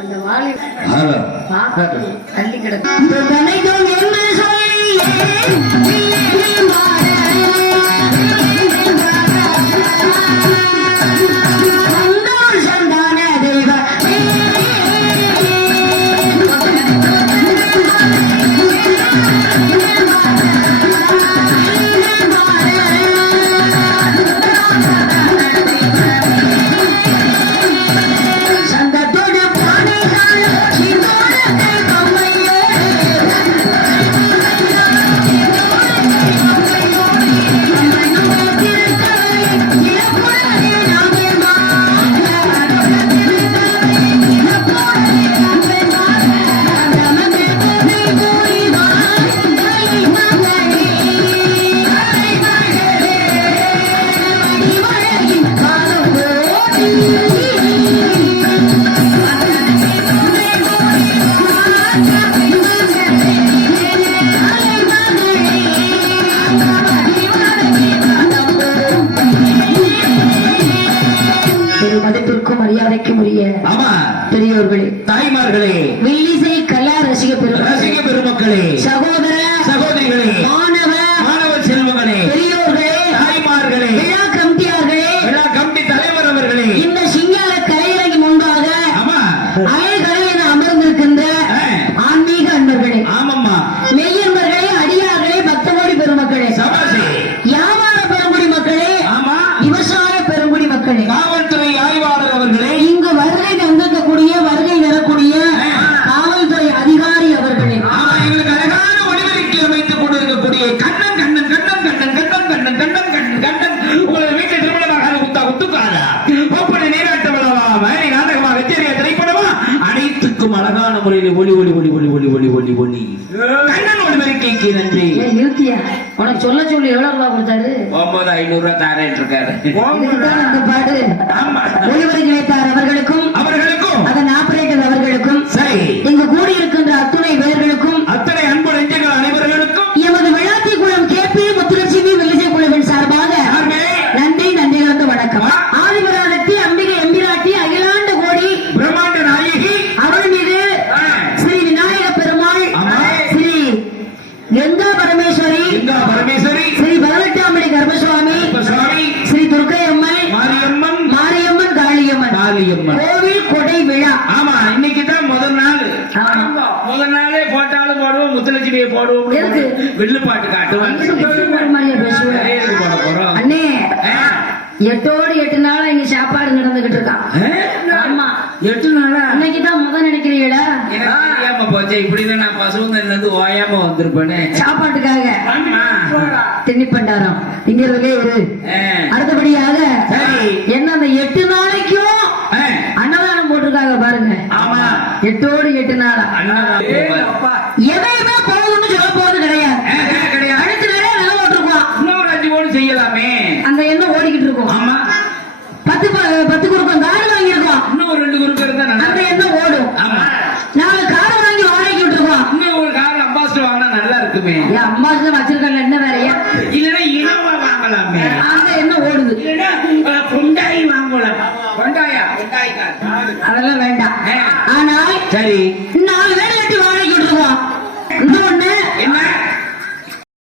அந்த வாலி தள்ளி கிடக்கு மரியாதைக்கும் உரிய பெரியோர்களே, தாய்மார்களே, வில்லிசை கலா ரசிக பெருமக்களே, சகோதர சகோதரிகளே, மாணவ செல்வங்களே, பெரியோர்களே, தாய்மார்களே, விழா கமிட்டியார்களே, விழா கமிட்டி தலைவர் அவர்களே, இந்த சிங்கார கலையரங்கு முன்பாக அலைகளை என அமர்ந்திருக்கின்ற ஆன்மீக அன்பர்களே, ஆமம்மா, மெய்யன்பர்களே, அடியார்களே, பக்தகோடி பெருமக்களே, வியாபார பெருங்குடி மக்களே, விவசாய பெருங்குடி மக்களே, காவல்துறை ஆய்வாளர் அவர்களே, இங்கு வருகை தந்திருக்கக்கூடிய வருகை வரக்கூடிய காவல்துறை அதிகாரி அவர்களே, எங்களுக்கு அழகான ஒளிபெருக்கி அமைத்துக் கொண்டிருக்கக்கூடிய கண்ணன் கண்ணன் கண்ணன் கண்ணன் கண்ணன் கண்ணன் கண்ணன் கண்ணன் கண்ணன் உங்களை வீட்டில் திருமணமாக ஒத்துக்காதா ஒப்பனை நீராட்ட விழாவா மணி நாடகமா வெச்சரியா திரைப்படமா அனைத்துக்கும் அழகான முறையில் ஒளி ஒளி ஒளி ஒளி ஒளி ஒளி ஒளி ஒளி கண்ணன் ஒளிபெருக்கைக்கு நன்றி. நிறுத்தியா உனக்கு சொல்ல சொல்லி எவ்வளவு ரூபாய் கொடுத்தாரு? 9500 தாரேன் இருக்காரு. அந்த பாடு ஒளிபெருக்கி வைத்தார் அவர்களுக்கும் அதன் ஆபரேட்டர் அவர்களுக்கும் சரி இங்கு கூடியிருக்கின்ற அத்துணை பேர்களுக்கும் அத்தனை அன்பு நெஞ்சங்கள் அனைவர்களுக்கும் எமது விழாத்தி குளம் கேபி முத்துலட்சுமி வில்லிசை குழுவின் சார்பாக நன்றி நன்றி வந்து வணக்கம். ஆதிபராசக்தி அம்பிகை எம்பிராட்டி அகிலாண்ட கோடி பிரம்மாண்ட நாயகி அவள் மீது ஸ்ரீ விநாயக பெருமாள் ஸ்ரீ கங்கா பரமேஸ்வரி ஸ்ரீ 18 கர்ப்பசுவாமி ஸ்ரீ துர்க்கை அம்மன் மாரியம்மன் காளியம்மன் கோவில் கொடை விழா. ஆமா, இன்னைக்கு தான் முதல் நாளே போட்டாலும் போடுவோம், முத்துலட்சுமியை போடுவோம், வில்லு பாட்டு காட்டுவோம். அண்ணே 8 நாளா இங்க சாப்பாடு நடந்துகிட்டு இருக்கான். ஆமா 8 நாளா அன்னைக்கு தான் நினைக்கிறீங்களா? தெரியாம போச்சு. இப்படிதான் நான் பசுந்து ஓயாம வந்திருப்பேன்னு சாப்பாட்டுக்காக. திணிப்பண்டாரம் இங்கிறதுலே ஒரு அடுத்தபடியாக என்ன அந்த 8 நாளைக்கும் அன்னதானம் போட்டிருக்காங்க பாருங்க. ஆமா 8 நாளா எதையுமே போகுதுன்னு சொல்ல போறது கிடையாது. அடுத்த நேரம் நல்லா ஓட்டிருக்கோம், இன்னொரு 5 ஓடு செய்யலாமே, அந்த எண்ணம் ஓடிக்கிட்டு இருக்கும். ஆமா